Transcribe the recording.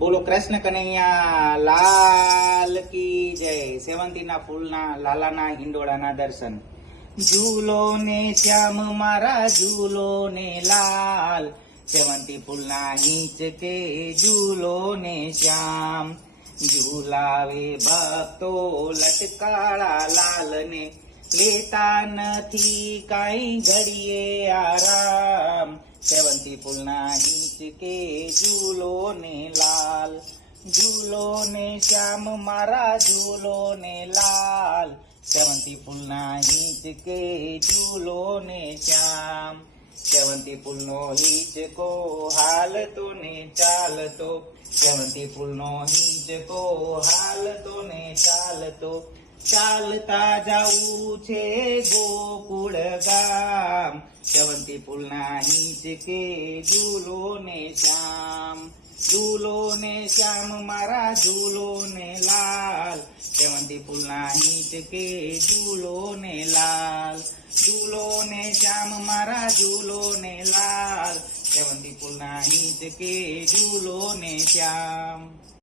બોલો કૃષ્ણ કનૈયા લાલ કી જય। સેવંતીના ફૂલના લાલાના હિંડોળાના દર્શન। ઝૂલો ને શ્યામ મારા ઝૂલો ને લાલ, સેવંતી ફૂલના હિંચકે ઝૂલો ને શ્યામ। ઝૂલાવે ભક્તો લટકાળા લાલ ને, લેતા નથી કાંઈ ઘડીએ આરામ। સેવંતી ફૂલના હિંચકે ઝૂલો ને લાલ, ઝૂલો ને શ્યામ મારા ઝૂલો ને લાલ, સેવંતી ફૂલના હિંચકે ઝૂલો ને શ્યામ। સેવંતી ફૂલનો હિંચકો હાલતો ને ચાલતો, સેવંતી ફૂલનો હિંચકો હાલતો ને ચાલતો, ચાલતા જાવું છે ગોકુળ ગામ। સેવંતી ફૂલના હિંચકે ઝૂલો ને શ્યામ, ઝૂલો ને શ્યામ મારા ઝૂલો ને લાલ, સેવંતી ફૂલના હિંચકે ઝૂલો ને લાલ, ઝૂલો ને શ્યામ મારા ઝૂલો ને લાલ, સેવંતી ફૂલના હિંચકે ઝૂલો ને શ્યામ।